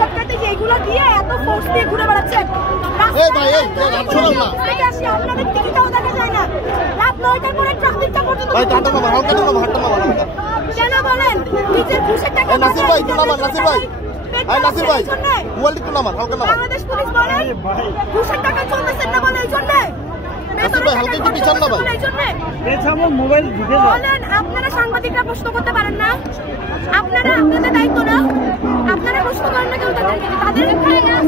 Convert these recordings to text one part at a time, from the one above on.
সরকারতে যে এগুলো দিয়ে এত ফোর্স দিয়ে ঘুরে বেড়াচ্ছেন। আপনাদের টিকিটটাও দেখা যায় না, রাত 9টার পরে ট্রাফিকটা পর্যন্ত কেন বলেন? নিজের ঘুষের টাকা নাসির ভাই বাংলাদেশ পুলিশ বলেন ঘুষের টাকা চলতেছেন না বলে এই জন্যে বলেন। আপনারা সাংবাদিকরা প্রশ্ন করতে পারেন না? আপনারা আপনাদের দায়িত্ব না, আপনারা প্রশ্ন করেন না কেন তাদেরকে?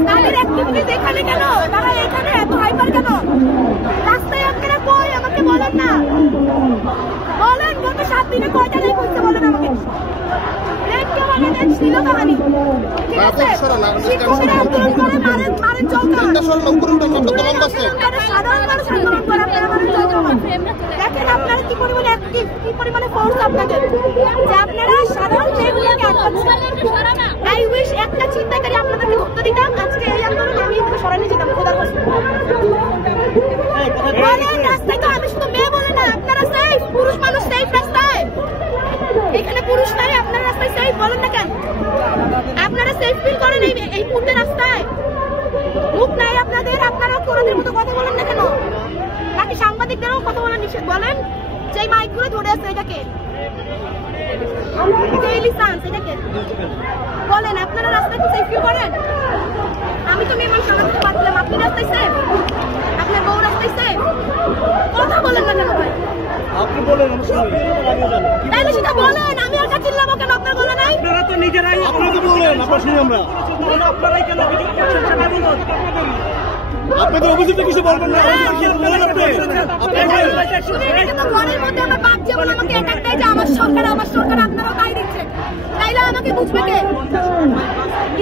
তাদের অ্যাক্টিভিটিস এখানে কেন? তারা এখানে এত হাইপার কেন? রাস্তায় আপনারা কই আমাকে বলেন না, বলেন গত 7 দিনে কয়টা রেপ হচ্ছে বলেন আমাকে। রেপকে মানে রেপ ছিল কাহিনী, ঠিক আছে? শিক্ষকেরা আন্দোলন করে মারেন চৌকা, সাধারণ মানুষ আন্দোলন করে আপনারা মারেন চৌকা। দেখেন আপনারা কি পরিমাণে অ্যাক্টিভ, কি পরিমাণে ফোর্স আপনাদের, যে আপনারা সাধারণ মেয়েগুলোকে আটকাচ্ছেন। আই উইশ একটা চিন্তাকারী আপনাদেরকে ধরতে দিতাম, আজকে এই আন্দোলন আমি সরাই নিয়ে যেতাম খোদার কসম। বলেন রাস্তায় তো আমি শুধু মেয়ে বলে না, আপনারা সেফ, পুরুষ মানুষ সেফ রাস্তায়, এখানে পুরুষ নাই, আপনারা রাস্তায় সেফ বলেন না কেন? আপনারা সেফ ফিল করেন এই মুহূর্তে রাস্তায়? মুখ নাই আপনাদের, আপনারা কোরআনের মতো কথা বলেন না কেন? বাকি সাংবাদিকদেরও কথা বলা নিষেধ। বলেন যে মাইকগুলো ধরে আছে এটাকে ডেইলি সায়েন্স, এটাকে বলেন আপনারা রাস্তায় কি সেফ ফিল করেন? আমি তো মেয়ে মানুষ, আমাকে বাঁচলাম, আপনি রাস্তায় সেফ? আপনার বউ রাস্তায় সেফ? কথা বলেন না কেন ভাই? আপনি বলেন তাইলে সেটা বলেন, আমি আর কাছে চিল্লাবো কেন? আপনার বলে নাই? আপনারা তো নিজেরাই আপনাকে বলেন, আপনারা শুনি আমরা আপনারাই কেন অভিযোগ করছেন সেটা বলুন। আপনাদের অভিযোগটা কিছু বলবেন না, বলেন আপনি। ঘরের মধ্যে আমার বাপ যেমন আমাকে অ্যাটাক দেয় যে আমার সরকার আপনারাও তাই দিচ্ছেন, তাইলে আমাকে বুঝবে কে?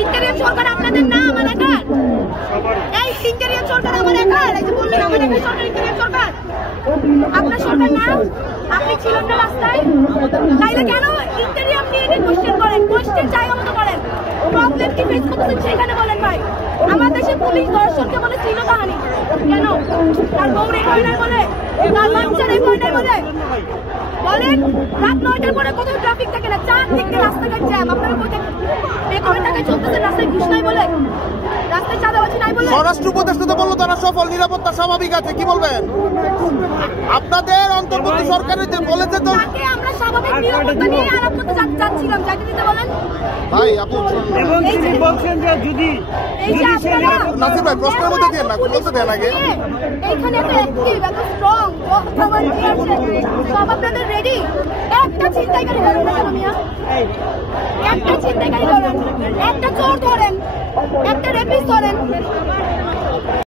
ইন্টারিয়াম সরকার আপনাদের না আমার একার? এই ইন্টারিয়াম সরকার আমার একার? এই যে বললেন আমার একার সরকার, ইন্টারিয়াম সরকার আপনার সরকার না? আপনি ছিলেন না রাস্তায়? তাইলে কেন ইন্টারিয়াম নিয়ে কোয়েশ্চেন করেন? কোয়েশ্চেন চাই মতো করেন, প্রবলেম কি ফেস করতেছেন সেখানে বলেন ভাই। আমার দেশে পুলিশ দর্শনকে বলে ছিল কাহিনী কেন? তার বউ রেপ হয় নাই বলে, তার বাচ্চা রেপ হয় নাই বলে। বলেন রাত 9টার পরে কোথাও ট্রাফিক থাকে না, 4 দিক দিয়ে রাস্তাঘাট জ্যাম, আপনারা কোথায় বেকার টাকায় চলতেছেন? রাস্তায় ঘুষ নাই বলে, রাস্তায় চাঁদাবাজি নাই বলে। স্বরাষ্ট্র উপদেষ্টা তো বললো তারা সফল, নিরাপত্তা স্বাভাবিক আছে, কি বলবেন? আপনাদের অন্তর্বর্তী সরকারের যে বলেছে তো আমরা স্বাভাবিক নিরাপত্তা নিয়ে আলাপ করতে যাচ্ছিলাম, যাকে দিতে বলেন ভাই। আপু এবং তিনি বলছেন যে যদি নাসির ভাই প্রশ্নের মধ্যে দিয়ে না, বলতে দেন আগে। এইখানে এত অ্যাক্টিভ, এত স্ট্রং, সব আপনাদের রেডি। একটা চিন্তাকারী ধরেন না কেন মিয়া? একটা চিন্তাকারী ধরেন, একটা চোর ধরেন, একটা রেপিস্ট ধরেন।